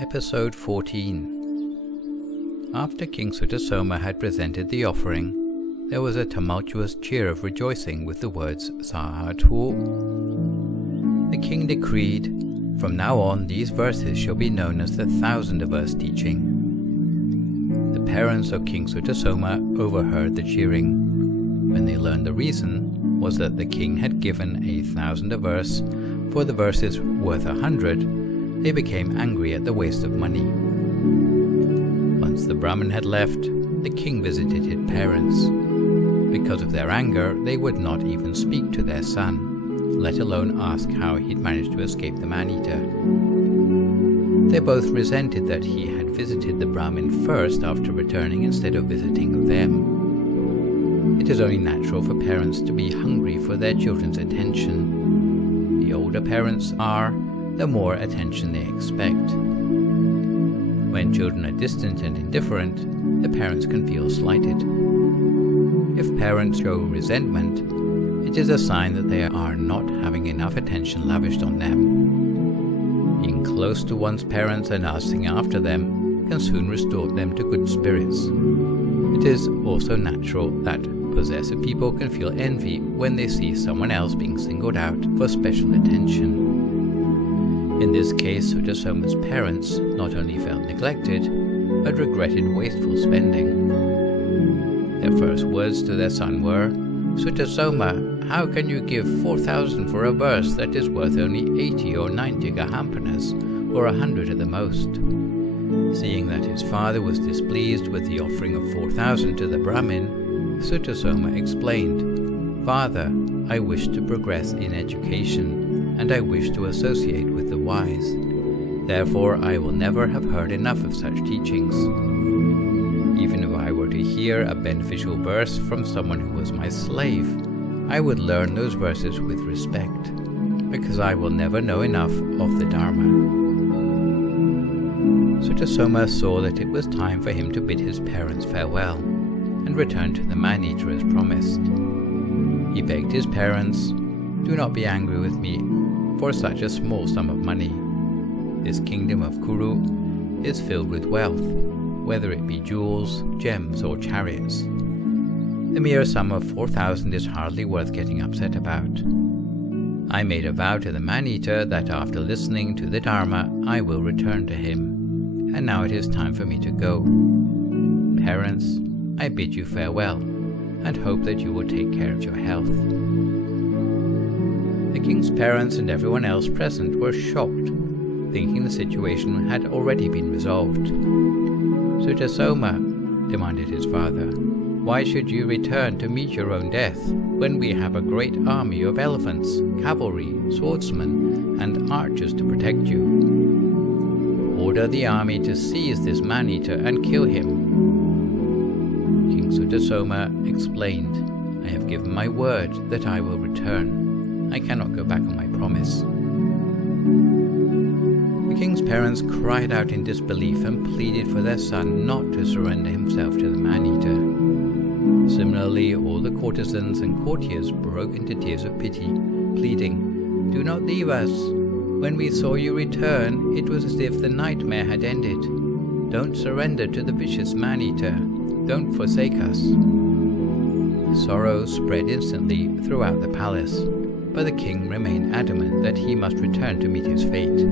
Episode 14. After King Sutasoma had presented the offering, there was a tumultuous cheer of rejoicing with the words Sātu. The king decreed, "From now on these verses shall be known as the 1000-verse teaching." The parents of King Sutasoma overheard the cheering. When they learned the reason was that the king had given 1,000 for the verses worth 100, they became angry at the waste of money. Once the Brahmin had left, the king visited his parents. Because of their anger, they would not even speak to their son, let alone ask how he'd managed to escape the man-eater. They both resented that he had visited the Brahmin first after returning instead of visiting them. It is only natural for parents to be hungry for their children's attention. The older parents are, the more attention they expect. When children are distant and indifferent, the parents can feel slighted. If parents show resentment, it is a sign that they are not having enough attention lavished on them. Being close to one's parents and asking after them can soon restore them to good spirits. It is also natural that possessive people can feel envy when they see someone else being singled out for special attention. In this case, Sutasoma's parents not only felt neglected, but regretted wasteful spending. Their first words to their son were, "Sutasoma, how can you give 4,000 for a verse that is worth only 80 or 90 gahampanas, or 100 at the most?" Seeing that his father was displeased with the offering of 4,000 to the Brahmin, Sutasoma explained, "Father, I wish to progress in education, and I wish to associate with the wise. Therefore, I will never have heard enough of such teachings. Even if I were to hear a beneficial verse from someone who was my slave, I would learn those verses with respect, because I will never know enough of the Dharma." Sutasoma saw that it was time for him to bid his parents farewell, and returned to the man-eater as promised. He begged his parents, "Do not be angry with me for such a small sum of money. This kingdom of Kuru is filled with wealth, whether it be jewels, gems, or chariots. The mere sum of 4,000 is hardly worth getting upset about. I made a vow to the man-eater that after listening to the Dharma, I will return to him, and now it is time for me to go. Parents, I bid you farewell, and hope that you will take care of your health." The king's parents and everyone else present were shocked, thinking the situation had already been resolved. "Sutasoma," demanded his father, "why should you return to meet your own death, when we have a great army of elephants, cavalry, swordsmen, and archers to protect you? Order the army to seize this man-eater and kill him." King Sutasoma explained, "I have given my word that I will return. I cannot go back on my promise." The king's parents cried out in disbelief and pleaded for their son not to surrender himself to the man-eater. Similarly, all the courtesans and courtiers broke into tears of pity, pleading, "Do not leave us. When we saw you return, it was as if the nightmare had ended. Don't surrender to the vicious man-eater. Don't forsake us." Sorrow spread instantly throughout the palace, but the king remained adamant that he must return to meet his fate.